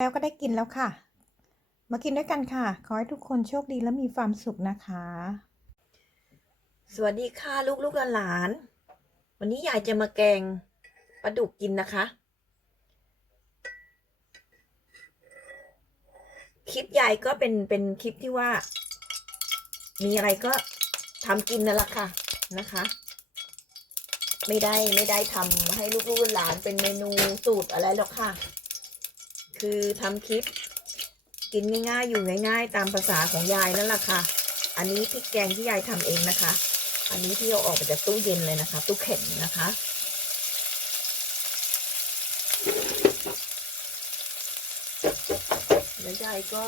แล้วก็ได้กินแล้วค่ะ มากินด้วยกันค่ะ ขอให้ทุกคนโชคดีและมีความสุขนะคะ สวัสดีค่ะลูกๆหลานๆวันนี้ยายจะมาแกงปลาดุกกินนะคะ คลิปยายก็เป็นเป็นคลิปที่ว่า มีอะไรก็ทำกินนั่นแหละค่ะนะคะ ไม่ได้ไม่ได้ทำให้ลูกๆหลานเป็นเมนูสูตรอะไรหรอกค่ะ คือทำคลิป กินง่ายๆ อยู่ง่าย ๆ ตามภาษาของยายนั่นแหละค่ะ อันนี้พริกแกงที่ยายทำเองนะคะ อันนี้ที่เอาออกมาจากตู้เย็นเลยนะคะ ตู้เข็นนะคะ แล้วยายก็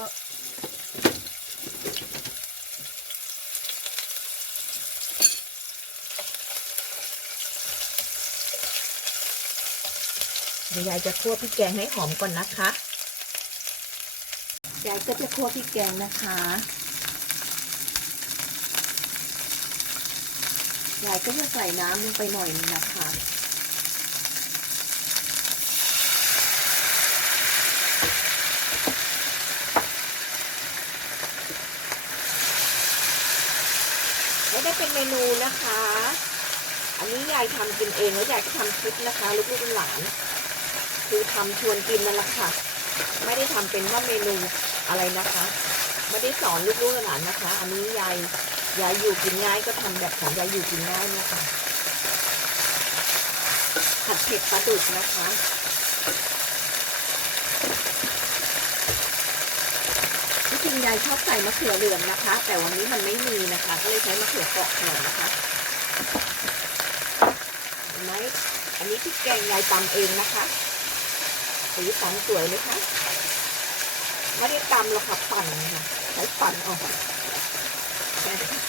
เดี๋ยวยายจะคั่วพริกแกงให้หอมก่อนนะคะยายก็จะคั่วพริกแกงนะคะยายก็จะใส่น้ำลงไปหน่อยนึงนะคะไม่ได้เป็นเมนูนะคะ อันนี้ยายทำกินเองแล้วยายก็ทำคลิปนะคะ ลูกๆหลาน คือทำชวนกินนั่นแหละค่ะ ไม่ได้ทำเป็นว่าเมนูอะไรนะคะ ไม่ได้สอนลูกๆหลานนะคะ อันนี้ยายยายอยู่กินง่ายก็ทำแบบของยายอยู่กินง่ายนะคะผัดเผ็ดปลาดุกนะคะที่จริงยายชอบใส่มะเขือเหลืองนะคะ แต่วันนี้มันไม่มีนะคะ ก็เลยใช้มะเขือเปราะแทนนะคะไหมอันนี้พริกแกงยายตำเองนะคะ สีสันสวยไหมคะไม่ได้ตำหรอกค่ะปั่นค่ะใช้ปั่นออก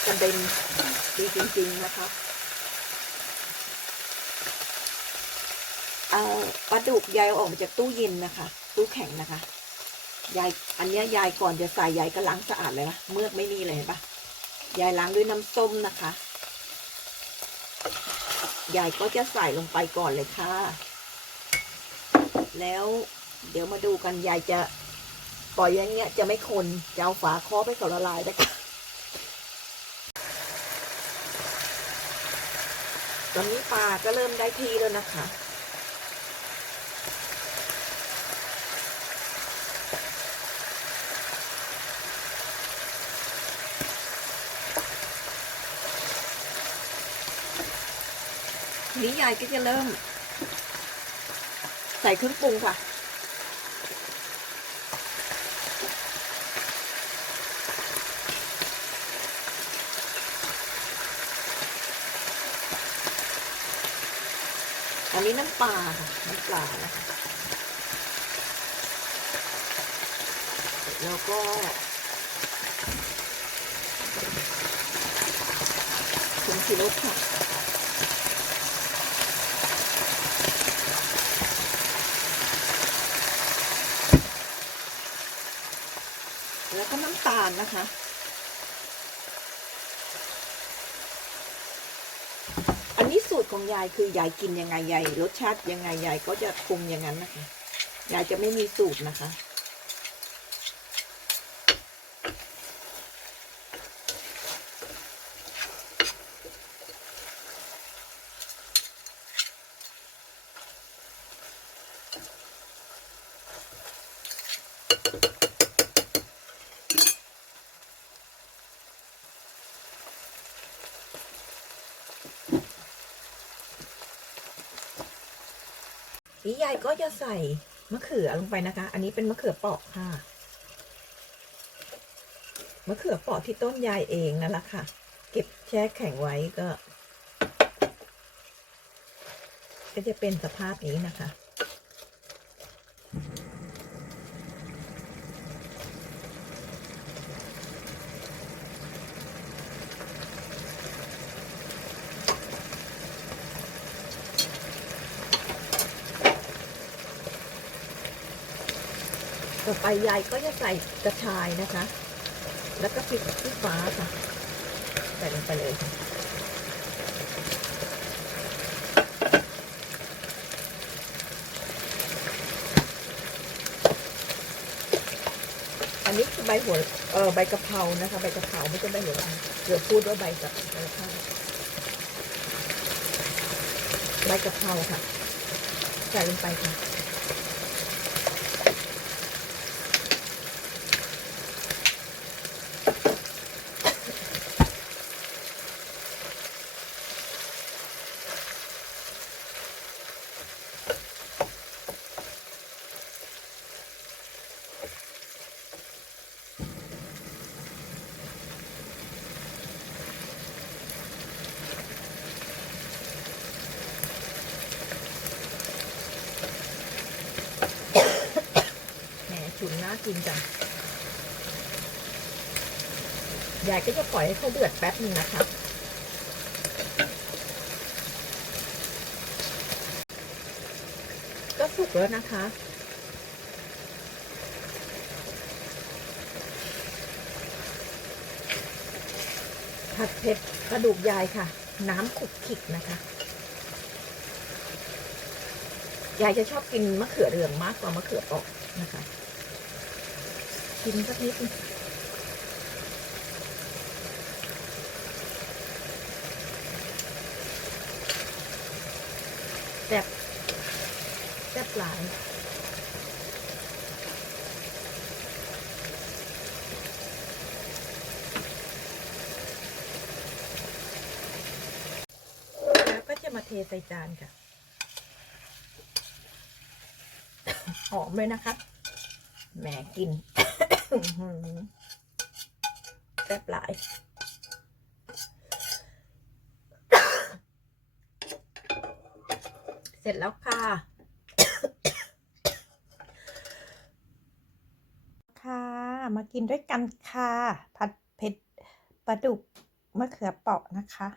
กระเด็นดีจริงๆนะคะเอาปลาดุกยายออกมาจากตู้เย็นนะคะ ตู้แข็งนะคะยายอันนี้ยายก่อนจะใส่ยายก็ล้างสะอาดเลยนะเมือกไม่มีเลยเห็นปะยายล้างด้วยน้ำส้มนะคะยายก็จะใส่ลงไปก่อนเลยค่ะ แล้ว เดี๋ยวมาดูกันยายจะปล่อยอย่างเงี้ยจะไม่คนจะเอาฝาครอบให้เขาละลายนะคะตอนนี้ปลาก็เริ่มได้ที่แล้วนะคะนี้ยายก็จะเริ่ม ใส่เครื่องปรุงค่ะ อันนี้น้ำปลาค่ะ น้ำปลานะคะแล้วก็ผงชูรสค่ะ แล้ว ก็น้ำตาลนะคะ อันนี้สูตรของยายคือยายกินยังไงยายรสชาติยังไงยายก็จะปรุงอย่างนั้นนะคะ ยายจะไม่มีสูตรนะคะ นี่ยายก็จะใส่มะเขือลงไปนะคะ อันนี้เป็นมะเขือเปาะค่ะ มะเขือเปาะที่ต้นยายเองนั่นแหละค่ะ เก็บแช่แข็งไว้ก็ ก็จะเป็นสภาพนี้นะคะ ต่อไปยายก็จะใส่กระชายนะคะ แล้วก็พริกขี้ฟ้าค่ะ ใส่ลงไปเลยค่ะแอันนี้คือใบหัวเออใบกะเพรานะคะ ใบกะเพราไม่ใช่ใบหัวละเดี๋ยวพูดว่าใบกะเพราใบกะเพราค่ะ ใส่ลงไปค่ะ แากินจังยายก็จะปล่อยให้เขาเดือดแป๊บนึงนะคะก็สุกแล้วนะคะ ผัดเผ็ดกระดูกยายค่ะ น้ำขุกขิกนะคะ ยายจะชอบกินมะเขือเหลืองมากกว่ามะเขือเปอกนะคะ กินสักนิดแซ่บแซ่บหลายแล้วก็จะมาเทใส่จานค่ะ หอมเลยนะคะ แหมกิน แซ่บหลายเสร็จแล้วค่ะ ค่ะ มากินด้วยกันค่ะ ผัดเผ็ดปลาดุกมะเขือเปราะนะคะ